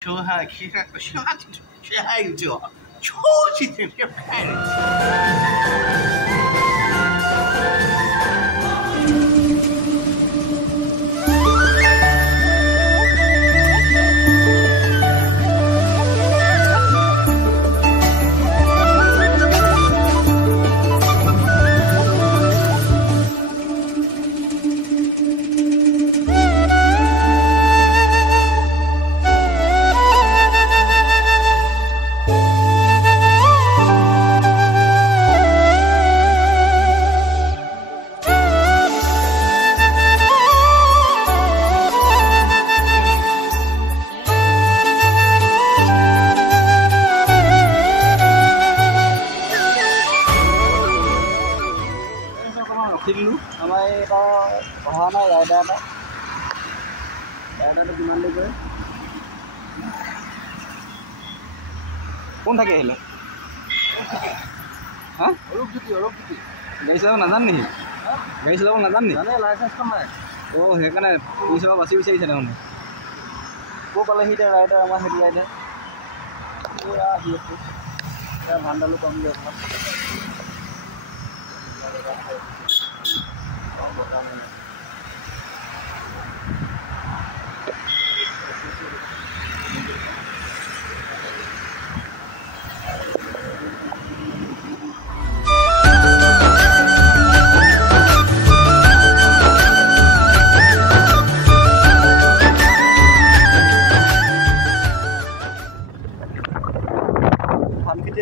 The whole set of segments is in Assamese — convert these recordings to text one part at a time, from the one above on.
说哈，其实是还有这超级特别拍的。কোন থাকে আহিলে হা গাড়ী চলাব নাজান নেকি গাড়ী চলাব নাজান নেকি অঁ সেইকাৰণে পুলিচৰ পৰা বাচি বিচাৰিছে দেখোন ক'ৰ পালেহি এতিয়া ৰাইডাৰ আমাৰ সেইটো ৰাইডাৰ আহি আছে এতিয়া ভাণ্ডালো কমগৈ অকণমান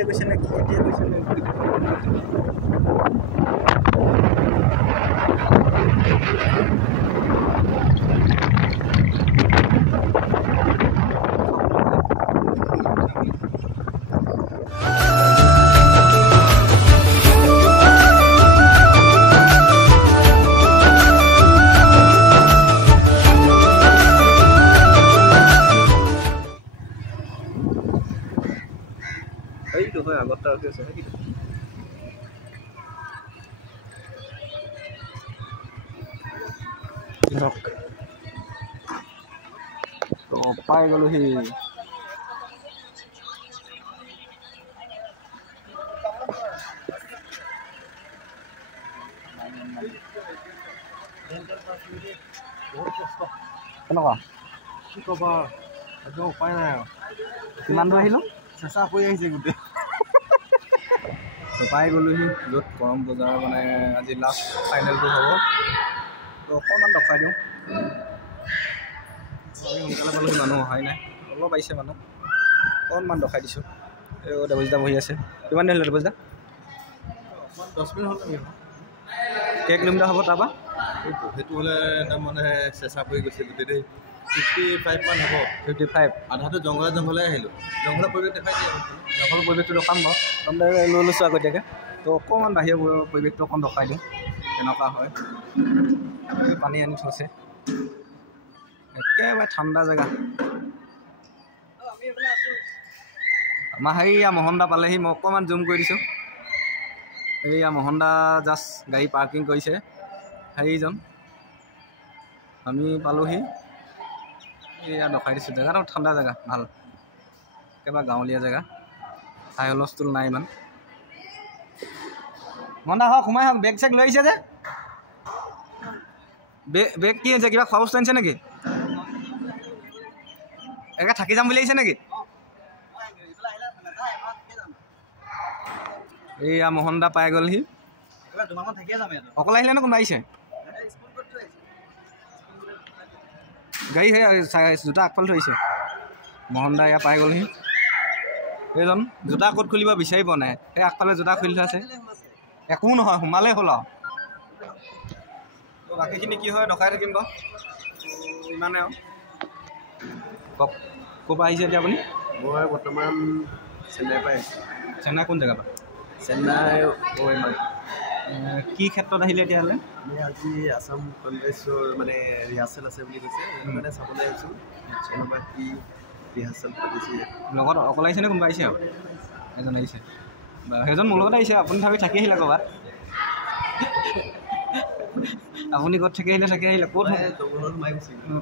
গৈছে নে কি এতিয়া গৈছে নে এইটো হয় আগতটা আছে সেইটো তো পাই গ'লো সি কেনেকুৱা কি ক'বা একদম উপায় নাই আৰু কিমান দূৰ আহিলোঁ চেঁচা পৰি আহিছে গোটেই পাই গ'লোহি য'ত কৰম বজাৰ মানে আজি লাষ্ট ফাইনেলটো হ'ব তো অকণমান দেখাই দিওঁ আমি সোনকালে পালোহি মানুহ অহাই নাই অলপ আহিছে মানুহ অকণমান দেখাই দিছোঁ এই দেৱজিতা বহি আছে কিমান দিন আহিলে দেৱজিতা 10 মিনিট হ'ল কেই কিলোমিটাৰ হ'ব তাৰপৰা সেইটো হ'লে একদম মানে চেঁচা পৰি গৈছে গোটেই দেই 55 মান হ'ব 55 আধাটো জংঘলে আহিলোঁ জংঘলৰ পৰিৱেশ দেখাই দিয়ে জংঘলৰ পৰিৱেশটো দেখাম বাৰু লৈ লৈছোঁ আগতীয়াকৈ তো অকণমান বাহিৰৰ পৰিৱেশটো অকণ দেখাই দিওঁ কেনেকুৱা হয় পানী আনি থৈছে একেবাৰে ঠাণ্ডা জেগা আমাৰ সেইয়া মোহন দা পালেহি মই অকণমান জুম কৰি দিছোঁ এইয়া মোহন দা জাষ্ট গাড়ী পাৰ্কিং কৰিছে সেইজন আমি পালোহি এয়া দেখাই দিছোঁ জেগাটো ঠাণ্ডা জেগা ভাল একেবাৰে গাঁৱলীয়া জেগা হাই হুলস্থুল নাই ইমান মন দা হওক সোমাই হওক বেগ চেগ লৈ আহিছে যে বেগ কি হৈছে কিবা খোৱা বস্তু আনিছে নেকি একে থাকি যাম বুলি আহিছে নেকি এইয়া মোহন দা পাই গ'লহি অকলে আহিলে নে কোনোবা আহিছে গাড়ী সেই জোতা আগফালে থৈছে মোহন দা এয়া পাই গ'লহি এইজন জোতা ক'ত খুলিব বিচাৰি পোৱা নাই সেই আগফালে জোতা খুলি থোৱা আছে একো নহয় সোমালেই হ'ল আৰু বাকীখিনি কি হয় দেখাই থাকিম বাৰু ইমানে আৰু কওক ক'ৰ পৰা আহিছে এতিয়া আপুনি মই বৰ্তমান চেন্নাইৰ পৰা আহিছোঁ চেন্নাই কোন জেগাৰ পৰা চেন্নাই কি ক্ষেত্ৰত আহিলে এতিয়ালৈ আমি আজি আছাম কংগ্ৰেছৰ মানে ৰিহাৰ্চেল আছে বুলি কৈছে মানে চাবলৈ আহিছোঁ এনেকুৱা কি ৰিহাৰ্চেল পাতিছে লগত অকলে আহিছে নে কোনোবা আহিছে আৰু এজন আহিছে সেইজন মোৰ লগতে আহিছে আপুনি ভাবি থাকি আহিলে ক'ৰবাত আপুনি ক'ত থাকি আহিলে ক'ত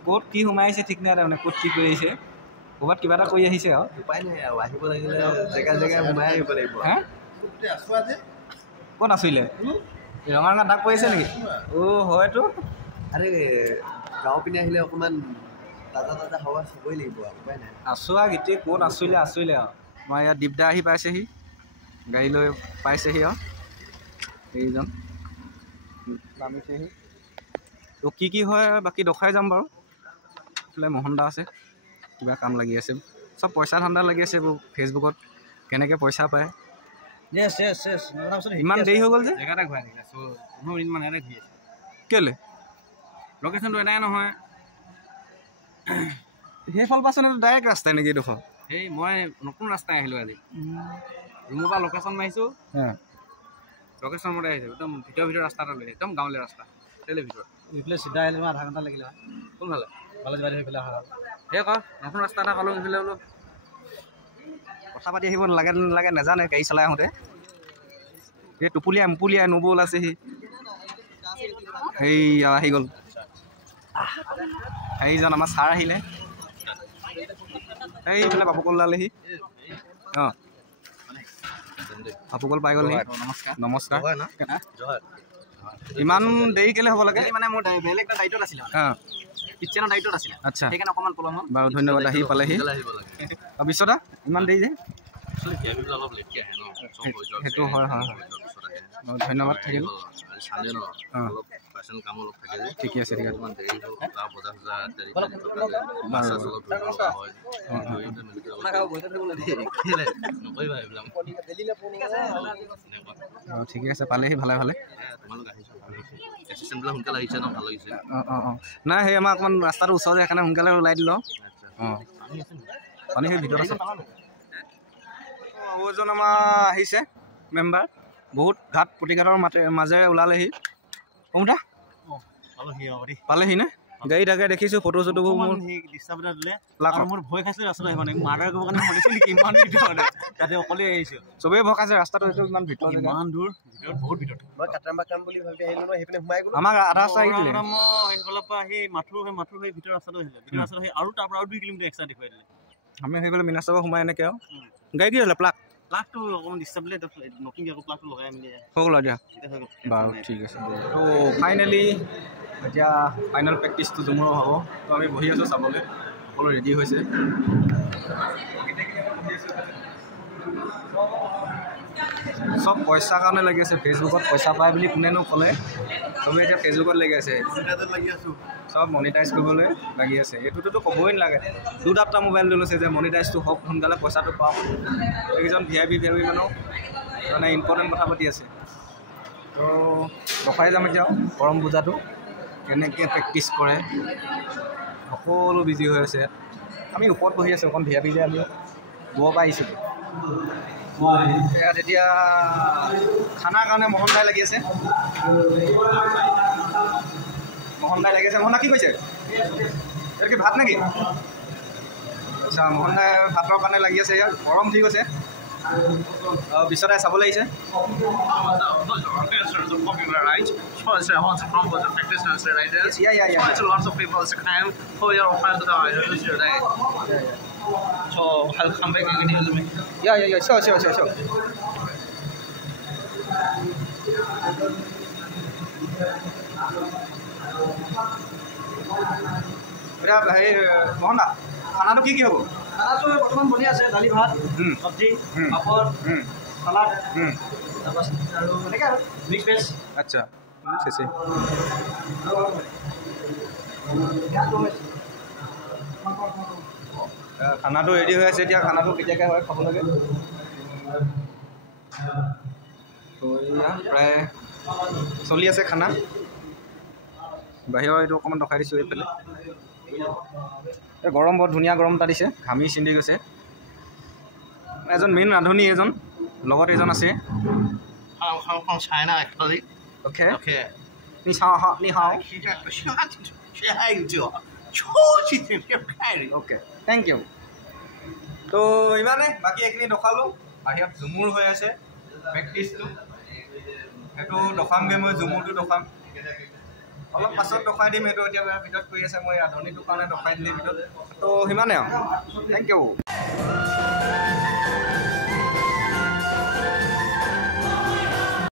ক'ত কি সোমাই আহিছে ঠিক নাই তাৰমানে ক'ত কি কৰি আহিছে ক'ৰবাত কিবা এটা কৰি আহিছে আৰু উপায় নাই আৰু আহিব লাগিলে জেগাই জেগাই সোমাই আহিব লাগিব হে ক'ত আছিলে ৰঙাৰঙা দাগ পৰিছে নেকি হয়তো আৰে গাঁও পিনে আহিলে অকণমান তাজা তাজা হাৱা চাবই লাগিব আৰু উপায় নাই আছোঁ আৰু গোটেই ক'ত আছিলে আৰু আমাৰ ইয়াত দীপদা আহি পাইছেহি গাড়ী লৈ পাইছেহি আৰু এইজন নামিছেহি তো কি হয় বাকী দেখাই যাম বাৰু এইফালে মোহন দা আছে কিবা কাম লাগি আছে চব পইচা ধান্দা লাগি আছে এইবোৰ ফেচবুকত কেনেকৈ পইচা পায় ইমান দেৰি হৈ গ'ল যে জেগাতে ঘূৰাই থাকিলে 15 মিনিটমান ইয়াতে ঘূৰি আছে কেলে লোকেশ্যনটো এটাই নহয় সেইফাল পাচনে ডাইৰেক্ট ৰাস্তাই নেকি এইডোখৰ সেই মই নতুন ৰাস্তাই আহিলোঁ আজি ৰুমৰ পৰা লোকেশ্যন মাৰিছোঁ লোকেশ্যন মতে আহিছোঁ একদম ভিতৰ ৰাস্তা এটা লৈ একদম গাঁৱলীয়া ৰাস্তা তেলে ভিতৰত এইফালে চিধা আহিলে আধা ঘণ্টা লাগিলে হয় কোনফালে বালাজীবাৰী হৈ পেলাই অহা সেই আকৌ নতুন ৰাস্তা এটা পালোঁ সেইফালে বোলো কথা পাতি আহিব লাগে নালাগে নাজানে গাড়ী চলাই আহোঁতে এই মুপুলিয়াই নবৌল আছে সেই আহি গ'ল সেইজন আমাৰ ছাৰ আহিলে এইফালে পাপুকল লালেহি অঁ পাপুকল পাই গ'লহি নমস্কাৰ ইমান দেৰি কেলে হ'ব লাগে মানে মোৰ বেলেগ এটা দায়িত্বত আছিলে কিটচেনৰ দায়িত্বত আছিলে আচ্ছা সেইকাৰণে অকণমান পলম হ'ল বাৰু ধন্যবাদ আহি পালেহি বিশ্বদা ইমান দেৰি যে সেইটো হয় ধন্যবাদ থাকিল ঠিকে আছে ঠিক আছে ঠিকে আছে পালেহি ভালে ভালে নাই সেই আমাৰ অকণমান ৰাস্তাটো ওচৰতে সেইকাৰণে সোনকালে ওলাই দিলোঁ অঁ পানী সেই ভিতৰত আছে এজন আমাৰ আহিছে মেম্বাৰ বহুত ঘাট প্ৰতিঘাটৰ মাজেৰে ওলালেহি কমতা পালেহি নে গাড়ী তাকে দেখিছোঁ ফটো চটোবোৰ মোৰ মোৰ ভয় খাইছে ৰাস্তাটো আহিব নেকি মাৰ্ডাৰ কৰিব কাৰণে মাতিছোঁ নেকি ইমান ভিতৰত তাতে অকলে আহিছোঁ চবেই ভয় খাইছে ৰাস্তাটো এইটো ইমান ভিতৰত ইমান দূৰ ভিতৰত বহুত ভিতৰত মই কাটাৰবাগ কাম বুলি ভাবি আহিলোঁ ন সেইপিনে সোমাই গ'লোঁ আমাক আধা ৰাস্তা আহিছিলে মই সেইফালৰ পৰা আহি মাথুৰ সেই ভিতৰৰ ৰাস্তাটো আহিলে ভিতৰৰ ৰাস্তাটো সেই আৰু তাৰ পৰা আৰু 2 কিলোমিটাৰ এক্সট্ৰা দেখুৱাই দিলে আমি সেই গ'লে মিনাচাবৰ সোমাই এনেকৈ আৰু গাড়ী কি হ'লে প্লাগটো অকণমান ডিষ্টাৰ্ব দিলে নতুনকৈ আকৌ প্লাগটো লগাই মেলি হৈ গ'ল দিয়া বাৰু ঠিক আছে তো ফাইনেলি এতিয়া ফাইনেল প্ৰেক্টিচটো জুমুৰ হ'ব তো আমি বহি আছোঁ চাবলৈ সকলো ৰেডি হৈছে চব পইচাৰ কাৰণে লাগি আছে ফেচবুকত পইচা পায় বুলি কোনেনো ক'লে চবেই এতিয়া ফেচবুকত লাগি আছে চব মনিটাইজ কৰিবলৈ লাগি আছে এইটোতো ক'বই নালাগে 2টা মোবাইল লৈ লৈছে যে মনিটাইজটো হওক সোনকালে পইচাটো পাওঁ এইকেইজন VIP মানুহ মানে ইম্পৰ্টেণ্ট কথা পাতি আছে তো দেখাই যাম এতিয়া কৰম পূজাটো কেনেকৈ প্ৰেক্টিচ কৰে সকলো বিজি হৈ আছে আমি ওপৰত বহি আছোঁ অকণ VIP যে আমি দূৰৰ পৰা আহিছোঁ ইয়াত এতিয়া খানাৰ কাৰণে মোহন দাই লাগি আছে মোহন কি কৈছে এইটো কি ভাত নেকি আচ্ছা মোহন দাই ভাতৰ কাৰণে লাগি আছে ইয়াত গৰম ঠিক আছে বিশ্বদাই চাবলৈ আহিছে So I'll come back again in a minute. Yeah. Sure. Hey, Mohanda, खाना की हो? खाना तो बर्तमान बनी আছে दाली भात, सब्जी, पापड़, सलाद, बस क्या मिक्स वेज। अच्छा, से। খানাটো ৰেডি হৈ আছে এতিয়া খানাটো কেতিয়াকৈ হয় খাব লাগে তো প্ৰায় চলি আছে খানা বাহিৰৰ এইটো অকণমান দেখাই দিছোঁ এইফালে এই গৰম বৰ ধুনীয়া গৰম এটা দিছে ঘামি চিন্দি গৈছে এজন মেইন ৰান্ধনি এজন লগত এজন আছে China actually. Okay. Ni hao. Okay. Thank you. তো ইমানে বাকি এইখিনি দেখালোঁ বাহিৰত জুমুৰ হৈ আছে প্ৰেক্টিচটো সেইটো দেখামগৈ মই জুমুৰটো দেখাম অলপ পাছত দেখুৱাই দিম সেইটো এতিয়া ভিতৰত কৰি আছে মই ধনীটোৰ কাৰণে দেখুৱাই দিলে ভিতৰত তো সিমানে আৰু থেংক ইউ